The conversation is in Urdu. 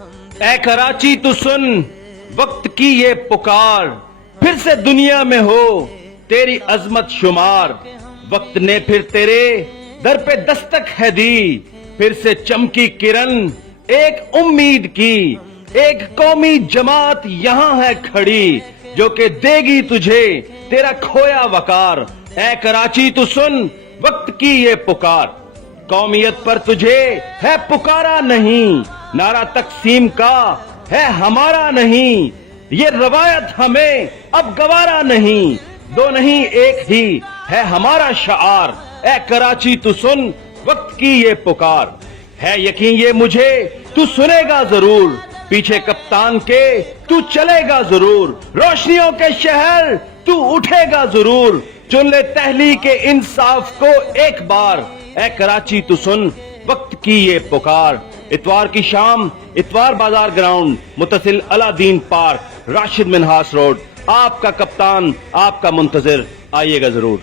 اے کراچی تو سن وقت کی یہ پکار، پھر سے دنیا میں ہو تیری عظمت شمار، وقت نے پھر تیرے در پہ دستک ہے دی، پھر سے چمکی کرن ایک امید کی، ایک قومی جماعت یہاں ہے کھڑی جو کہ دے گی تجھے تیرا کھویا وقار۔ اے کراچی تو سن وقت کی یہ پکار، قومیت پر تجھے ہے پکارا نہیں، نعرہ تقسیم کا ہے ہمارا نہیں، یہ روایت ہمیں اب گوارا نہیں، دو نہیں ایک ہی ہے ہمارا شعار۔ اے کراچی تو سن وقت کی یہ پکار، ہے یقین یہ مجھے تو سنے گا ضرور، پیچھے کپتان کے تو چلے گا ضرور، روشنیوں کے شہر تو اٹھے گا ضرور، چن لے تحلیق انصاف کو ایک بار۔ اے کراچی تو سن وقت کی یہ پکار۔ اتوار کی شام اتوار بازار گراؤنڈ متصل الادین پارک راشد منہاس روڈ، آپ کا کپتان آپ کا منتظر، آئیے گا ضرور۔